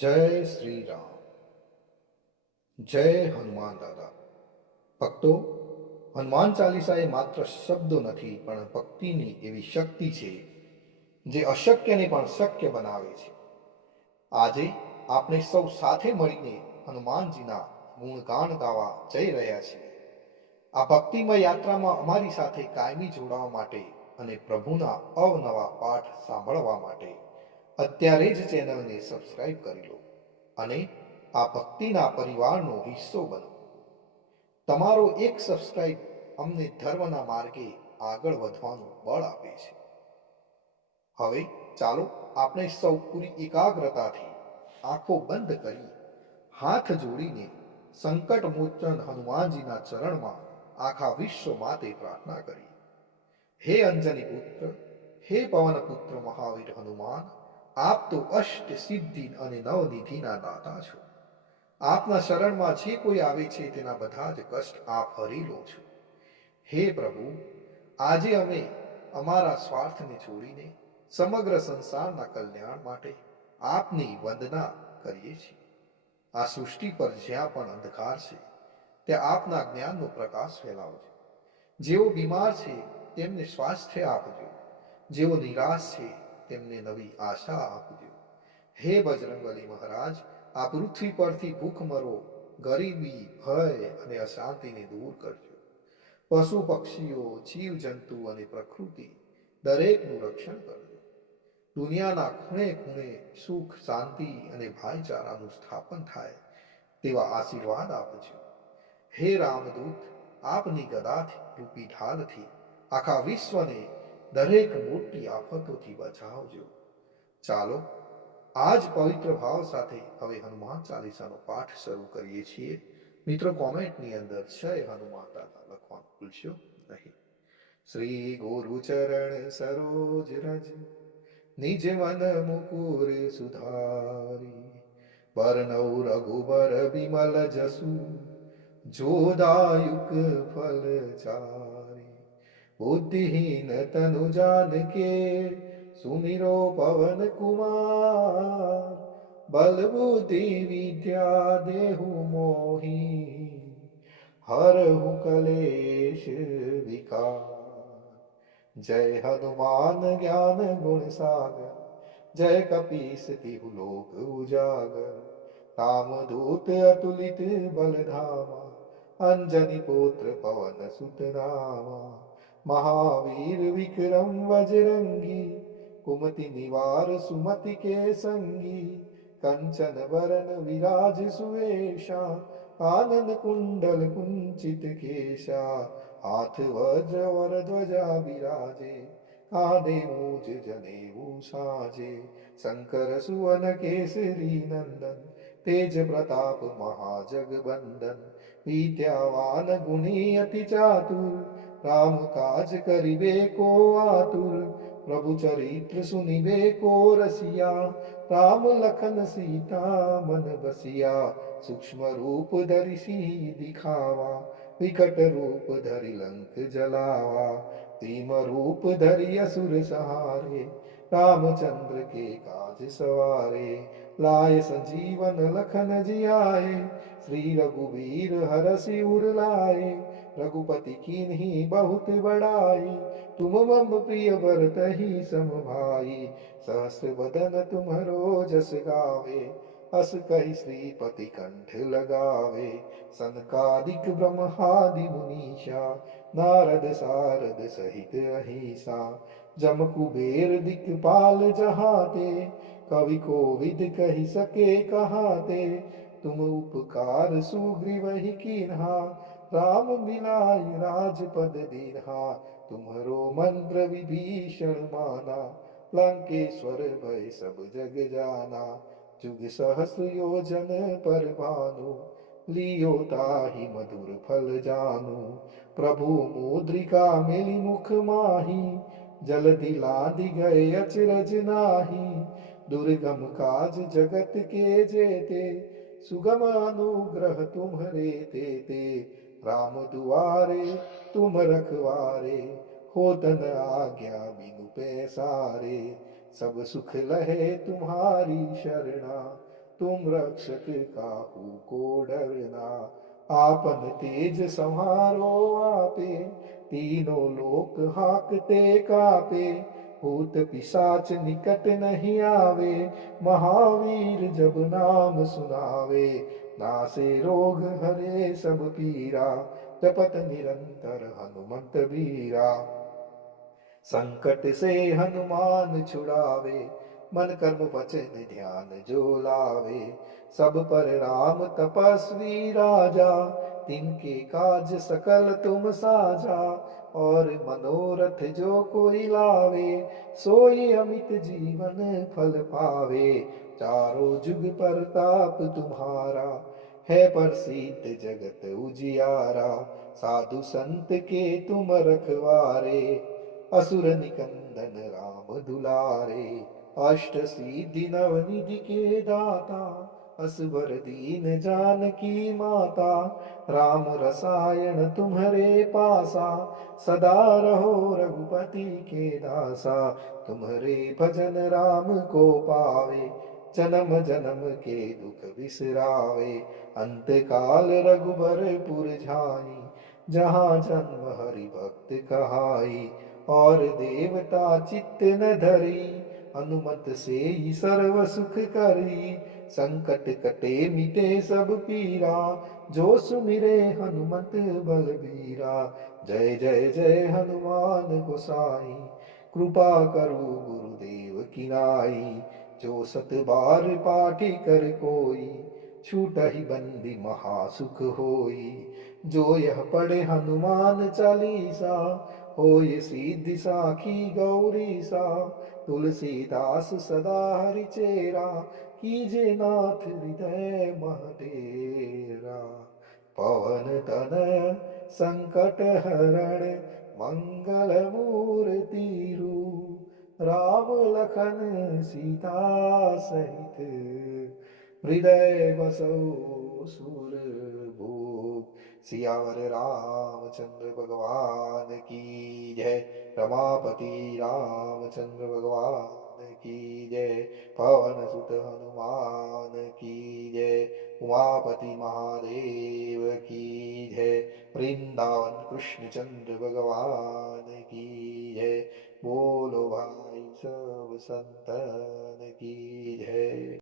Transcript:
जय श्री राम। जय हनुमान दादा। ભક્તો, હનુમાન ચાલીસા એ માત્ર શબ્દો નથી પણ ભક્તિની એવી શક્તિ છે જે અશક્યને પણ શક્ય બનાવે છે. આજે આપણે સૌ સાથે મળીને હનુમાનજીના ગુણગાન ગાવા જઈ રહ્યા છીએ. આ ભક્તિમય યાત્રામાં અમારી સાથે કાયમી જોડાવા માટે અને પ્રભુના અવનવા પાઠ સાંભળવા માટે અત્યારે જ ચેનલને સબસ્ક્રાઇબ કરી લો અને આ ભક્તિના પરિવારનો હિસ્સો બનો. તમારો એક સબસ્ક્રાઇબ અમને ધર્મના માર્ગે આગળ વધવાનું બળ આપે છે. હવે ચાલો આપણે સૌ પૂરી એકાગ્રતાથી આંખો બંધ કરી હાથ જોડીને સંકટ મોચન હનુમાનજીના ચરણમાં આખા વિશ્વ માટે પ્રાર્થના કરીએ. હે અંજની પુત્ર, હે પવન પુત્ર મહાવીર હનુમાન, આપ તો અષ્ટ સિદ્ધિ અને નવનિધિના દાતા છો. આપના શરણમાં જે કોઈ આવે છે તેના બધા જ કષ્ટ આપ હરી લો છો. હે પ્રભુ, આજે અમે અમારા સ્વાર્થને છોડીને સમગ્ર સંસારના કલ્યાણ માટે આપની વંદના કરીએ છીએ. આ સૃષ્ટિ પર જ્યાં પણ અંધકાર છે ત્યાં આપના જ્ઞાનનો પ્રકાશ ફેલાવજો. જેઓ બીમાર છે તેમને સ્વાસ્થ્ય આપજો. જેઓ નિરાશ છે તેમને નવી આશા આપજો. હે બજરંગબલી મહારાજ, આ પૃથ્વી પરથી ભૂખમરો, ગરીબી, ભય અને અશાંતિને દૂર કરજો. પશુ પક્ષીઓ, જીવ જંતુ અને પ્રકૃતિ દરેકનું રક્ષણ કરજો. દુનિયાના ખૂણે ખૂણે સુખ, શાંતિ અને ભાઈચારાનું સ્થાપન થાય તેવા આશીર્વાદ આપજો. હે રામદૂત, આપની ગદાથી રૂપી ઢાલથી આખા વિશ્વને દરેક મોટી આફતોથી બચાવજો. ચાલો આજ પવિત્ર ભાવ સાથે હવે હનુમાન ચાલીસાનો પાઠ શરૂ કરીએ છીએ. મિત્રો, કોમેન્ટની અંદર જય હનુમાન દાદા લખવાનું ભૂલશો નહીં. શ્રી ગુરુ ચરણ સરોજ રજ નિજ મન મુકુર સુધારી, બરનૌ રઘુબર વિમલ જસુ, જોદાયુક ફલ ચારી. बुद्धिहीन तनु जान के सुमिरो पवन कुमार, बल बुद्धि विद्या देहु मोही, हरहु कलेश विकार. जय हनुमान ज्ञान गुण सागर, जय कपीस तिहु लोक उजागर. रामदूत अतुलित बल धामा, अंजनी पुत्र पवन सुत नामा. महावीर विक्रम बजरंगी, कुमति निवार सुमति के संगी. कंचन वरन विराज सुवेशा, कानन कुंडल कुंचित केशा. हाथ वज्र वर ध्वजा विराजे, कांधे मूज जनेऊ साजे. शंकर सुवन केसरी नंदन, तेज प्रताप महाजगबंदन. विद्यावान गुणी अति चातुर, राम काज करिबे को आतुर. प्रभु चरित्र सुनिबे को रसिया, राम लखन सीता मन बसिया. सूक्ष्म रूप धरि सिंह दिखावा, विकट रूप धरि लंक जलावा. भीम रूप धरि असुर सहारे, रामचंद्र के काज सवारे. लाय संजीवन लखन जियाए, श्री रघुवीर हरषि उर लाए. रघुपति कीन्ही बहुत बड़ाई, तुम मम प्रिय भरतहि सम भाई. सहस्र बदन तुम्हरो जस गावे, अस कहि श्रीपति कंठ लगावे. सनकादिक ब्रह्मादि मुनीषा, नारद सारद सहित अहिसा. जम कुबेर दिक्पाल जहाते, कवि कोविद कहि सके कहाते. तुम उपकार सुग्रीवहि कीन्हा, राम मिलाई राजपद दीन्हा. तुम्हरो मंत्र विभीषण माना, लंकेश्वर भय सब जग जाना. जुग सहस्र योजन पर भानु, लियो ताहि मधुर फल जानु. प्रभु मुद्रिका मिली मुख माही, जल्दी लादि गए अचरज नाही. दुर्गम काज जगत के जेते, सुगम अनुग्रह तुम्हरे तेते. राम दुआरे तुम रखवारे, होत न आज्ञा बिनु पैसारे. सब सुख लहे तुम्हारी शरणा, तुम रक्षक काहू को डरना। आपन तेज संहारो आपे, तीनों लोक हाकते कापे। भूत पिशाच निकट नहीं आवे, महावीर जब नाम सुनावे। नासे रोग हरे सब पीरा, जपत निरंतर हनुमंत बीरा। संकट से हनुमान छुड़ावे, मन कर्म वचन ध्यान जो लावे। सब पर राम तपस्वी राजा, तिनके काज सकल तुम साजा। और मनोरथ जो कोई लावे, सोई अमित जीवन फल पावे। चारों जुग परताप तुम्हारा, है प्रसिद्ध जगत उजियारा। साधु संत के तुम रखवारे, असुर निकंदन राम दुलारे। अष्ट सिद्धि नवनिधि के दाता, असवर दीन जानकी माता। राम रसायन तुम्हारे पासा, सदा रहो रघुपति के दासा। तुम्हारे भजन राम को पावे, जन्म जन्म के दुख बिसरावे। अंत काल रघुबरपुर झाई, जहाँ जन्म हरि भक्त कहाई। और देवता चित्त न धरी, हनुमत से ही सर्व सुख करी। संकट कटे मिटे सब पीरा, जो सुमिरे हनुमत बलबीरा। जय जय जय हनुमान गोसाई, कृपा करु गुरुदेव की नाई। जो सत बार पाठी कर कोई, छूटहि बंदी महासुख होई। जो यह पढ़े हनुमान चालीसा, होय सिद्धि साखी गौरी सा। तुलसीदास सदा हरिचेरा, कीजे नाथ हृदय महडेरा। पवन तनय संकट हरण, मंगल मूर्ति रूप। राम लखन सीता सहित, हृदय बसौ सुरभूप। सियावर रामचंद्र भगवान की जय। रमापति रामचंद्र भगवान की जय। पवन सुत हनुमान की जय। उमापति महादेव की जय। वृंदावन कृष्ण चंद्र भगवान की जय। बोलो भाई सब संतन की जय।